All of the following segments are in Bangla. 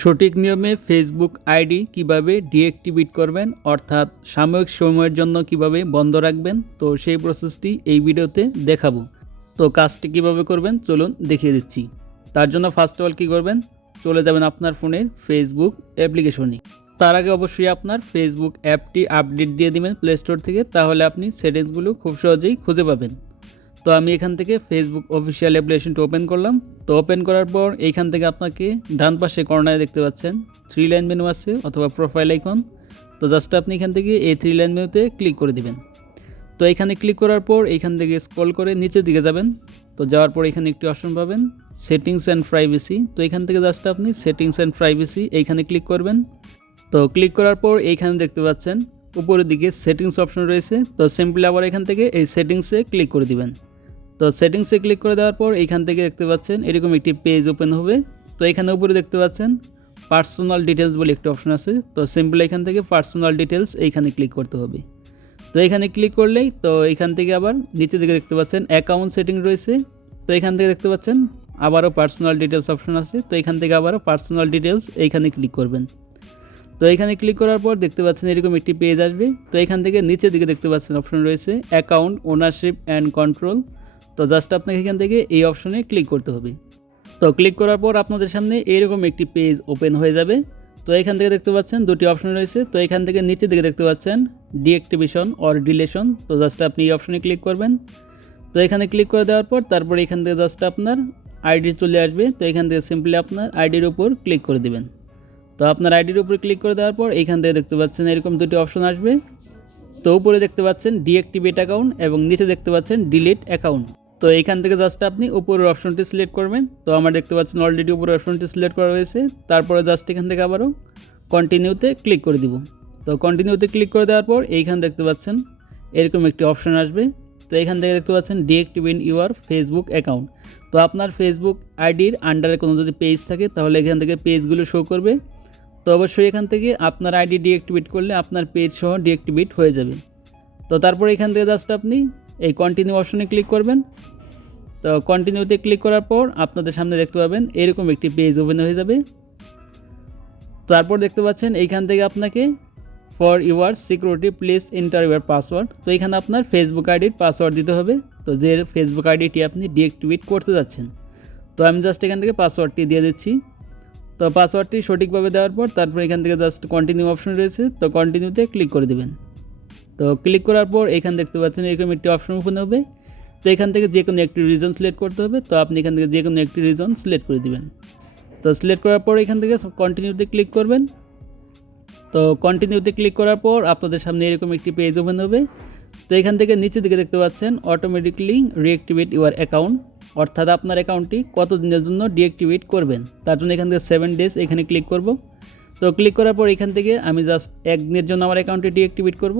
সঠিক নিয়মে ফেসবুক আইডি কীভাবে ডিঅ্যাক্টিভেট করবেন, অর্থাৎ সাময়িক সময়ের জন্য কীভাবে বন্ধ রাখবেন, তো সেই প্রসেসটি এই ভিডিওতে দেখাবো। তো কাজটি কীভাবে করবেন, চলুন দেখিয়ে দিচ্ছি। তার জন্য ফার্স্ট অফ অল কী করবেন, চলে যাবেন আপনার ফোনের ফেসবুক অ্যাপ্লিকেশনে তার আগে অবশ্যই আপনার ফেসবুক অ্যাপটি আপডেট দিয়ে দিবেন প্লে স্টোর থেকে, তাহলে আপনি সেটিংসগুলো খুব সহজেই খুঁজে পাবেন। তো আমি এখান থেকে ফেসবুক অফিসিয়াল অ্যাপ্লিকেশনটা ওপেন করলাম। তো ওপেন করার পর এইখান থেকে আপনাকে ডান পাশে কর্নারে দেখতে পাচ্ছেন থ্রি লাইন মেনু আছে অথবা প্রোফাইল আইকন তো জাস্ট আপনি এখান থেকে এই থ্রি লাইন মেনুতে ক্লিক করে দিবেন। তো এখানে ক্লিক করার পর এইখান থেকে স্ক্রল করে নিচের দিকে যাবেন। তো যাওয়ার পর এখানে একটি অপশন পাবেন সেটিংস অ্যান্ড প্রাইভেসি তো এখান থেকে জাস্ট আপনি সেটিংস অ্যান্ড প্রাইভেসি এইখানে ক্লিক করবেন। তো ক্লিক করার পর এইখানে দেখতে পাচ্ছেন, উপরের দিকে সেটিংস অপশন রয়েছে। তো সিম্পলি আবার এখান থেকে এই সেটিংসে ক্লিক করে দিবেন। তো সেটিংসে ক্লিক করে দেওয়ার পর এখান থেকে দেখতে পাচ্ছেন এরকম একটি পেজ ওপেন হবে। তো এখানে উপরে দেখতে পাচ্ছেন পার্সোনাল ডিটেলস বলে একটি অপশন আছে। তো সিম্পল এখান থেকে পার্সোনাল ডিটেলস এইখানে ক্লিক করতে হবে। তো এখানে ক্লিক করলেই তো এখান থেকে আবার নিচের দিকে দেখতে পাচ্ছেন অ্যাকাউন্ট সেটিং রয়েছে। তো এখান থেকে দেখতে পাচ্ছেন আবারও পার্সোনাল ডিটেলস অপশন আছে। তো এখান থেকে আবারও পার্সোনাল ডিটেলস এইখানে ক্লিক করবেন। তো এখানে ক্লিক করার পর দেখতে পাচ্ছেন এরকম একটি পেজ আসবে। তো এখান থেকে নিচের দিকে দেখতে পাচ্ছেন অপশন রয়েছে অ্যাকাউন্ট ওনারশিপ অ্যান্ড কন্ট্রোল তো জাস্ট আপনাকে এখান থেকে এই অপশনে ক্লিক করতে হবে। তো ক্লিক করার পর আপনাদের সামনে এরকম একটি পেজ ওপেন হয়ে যাবে। তো এখান থেকে দেখতে পাচ্ছেন দুটি অপশন রয়েছে। তো এখান থেকে নিচের দিকে দেখতে পাচ্ছেন ডিঅ্যাক্টিভেশন অর ডিলেশন। তো জাস্ট আপনি এই অপশনে ক্লিক করবেন। তো এখানে ক্লিক করে দেওয়ার পর তারপর এখান থেকে জাস্ট আপনার আইডি চলে আসবে। তো এখান থেকে সিম্পলি আপনার আইডির উপর ক্লিক করে দিবেন। তো আপনার আইডির উপর ক্লিক করে দেওয়ার পর এখান থেকে দেখতে পাচ্ছেন এরকম দুটি অপশন আসবে। তো উপরে দেখতে পাচ্ছেন ডিঅ্যাক্টিভেট অ্যাকাউন্ট এবং নিচে দেখতে পাচ্ছেন ডিলিট অ্যাকাউন্ট। তো এখান থেকে জাস্ট আপনি উপরের অপশনটি সিলেক্ট করবেন। তো আমার দেখতে পাচ্ছেন অলরেডি উপরের অপশনটি সিলেক্ট করা হয়েছে। তারপরে জাস্ট এখান থেকে আবারও কন্টিনিউতে ক্লিক করে দিব। তো কন্টিনিউতে ক্লিক করে দেওয়ার পর এইখান দেখতে পাচ্ছেন এরকম একটি অপশন আসবে। তো এখান থেকে দেখতে পাচ্ছেন ডিএক্টিভেট ইউর ফেসবুক অ্যাকাউন্ট তো আপনার ফেসবুক আইডির আন্ডারে কোনো যদি পেজ থাকে, তাহলে এখান থেকে পেজগুলো শো করবে। তো অবশ্যই এখান থেকে আপনার আইডি ডিঅ্যাক্টিভেট করলে আপনার পেজ সহ ডিঅ্যাক্টিভেট হয়ে যাবে। তো তারপর এখান থেকে জাস্ট আপনি এই কন্টিনিউ অপশনে ক্লিক করবেন। তো কন্টিনিউতে ক্লিক করার পর আপনাদের সামনে দেখতে পাবেন, এরকম একটি পেজ ওপেন হয়ে যাবে। তারপর দেখতে পাচ্ছেন, এইখান থেকে আপনাকে for your security please enter your password তো এখানে আপনার ফেসবুক আইডির পাসওয়ার্ড দিতে হবে। তো যে ফেসবুক আইডিটি আপনি ডিঅ্যাক্টিভেট করতে যাচ্ছেন। তো আমি জাস্ট এখান থেকে পাসওয়ার্ডটি দিয়ে দিচ্ছি। তো পাসওয়ার্ডটি সঠিকভাবে দেওয়ার পর তারপর এখান থেকে জাস্ট কন্টিনিউ অপশন রয়েছে। তো কন্টিনিউতে ক্লিক করে দেবেন। তো ক্লিক করার পর এখান দেখতে পাচ্ছেন এরকম একটি অপশন ওপেন হবে। তো এখান থেকে যে কোনো একটি রিজন সিলেক্ট করতে হবে। তো আপনি এখান থেকে যে কোনো একটি রিজন সিলেক্ট করে দিবেন। তো সিলেক্ট করার পর এখান থেকে কন্টিনিউতে ক্লিক করবেন। তো কন্টিনিউতে ক্লিক করার পর আপনাদের সামনে এরকম একটি পেজ ওপেন হবে। তো এখান থেকে নিচের দিকে দেখতে পাচ্ছেন অটোমেটিকলি রিঅ্যাক্টিভেট ইউর অ্যাকাউন্ট অর্থাৎ আপনার অ্যাকাউন্টটি কত দিনের জন্য ডিঅ্যাক্টিভেট করবেন। তার জন্য এখান থেকে সেভেন ডেজ এখানে ক্লিক করব। তো ক্লিক করার পর এখান থেকে আমি জাস্ট একদিনের জন্য আমার অ্যাকাউন্টটি ডিঅ্যাক্টিভেট করব।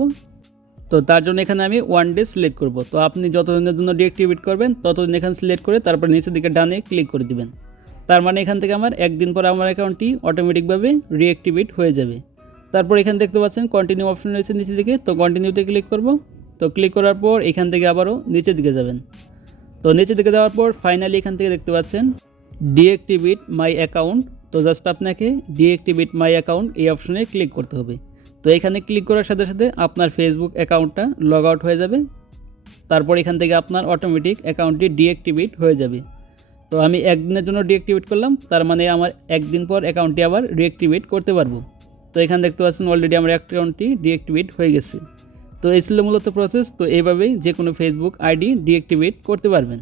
তো তার জন্য এখানে আমি ওয়ান ডে সিলেক্ট করব। তো আপনি যতদিনের জন্য ডিঅ্যাক্টিভেট করবেন ততদিন এখানে সিলেক্ট করে তারপর নিচের দিকে ডানে ক্লিক করে দিবেন। তার মানে এখান থেকে আমার একদিন পর আমার অ্যাকাউন্টটি অটোমেটিকভাবে রিঅ্যাক্টিভেট হয়ে যাবে। তারপর এখানে দেখতে পাচ্ছেন কন্টিনিউ অপশন রয়েছে নিচের দিকে, তো কন্টিনিউতে ক্লিক করব। তো ক্লিক করার পর এখান থেকে আবারও নিচের দিকে যাবেন। তো নিচের দিকে যাওয়ার পর ফাইনালি এখান থেকে দেখতে পাচ্ছেন ডিঅ্যাক্টিভেট মাই অ্যাকাউন্ট তো জাস্ট আপনাকে ডিঅ্যাক্টিভেট মাই অ্যাকাউন্ট এই অপশনে ক্লিক করতে হবে। তো এখানে ক্লিক করার সাথে সাথে আপনার ফেসবুক অ্যাকাউন্টটা লগ আউট হয়ে যাবে। তারপর এখান থেকে আপনার অটোমেটিক অ্যাকাউন্টটি ডিঅ্যাক্টিভেট হয়ে যাবে। তো আমি একদিনের জন্য ডিঅ্যাক্টিভেট করলাম, তার মানে আমার একদিন পর অ্যাকাউন্টটি আবার রিঅ্যাক্টিভেট করতে পারব। তো এখানে দেখতে পাচ্ছেন অলরেডি আমার অ্যাকাউন্টটি ডিঅ্যাক্টিভেট হয়ে গেছে। তো এই ছিল মূলত প্রসেস তো এইভাবেই যে কোনো ফেসবুক আইডি ডিঅ্যাক্টিভেট করতে পারবেন।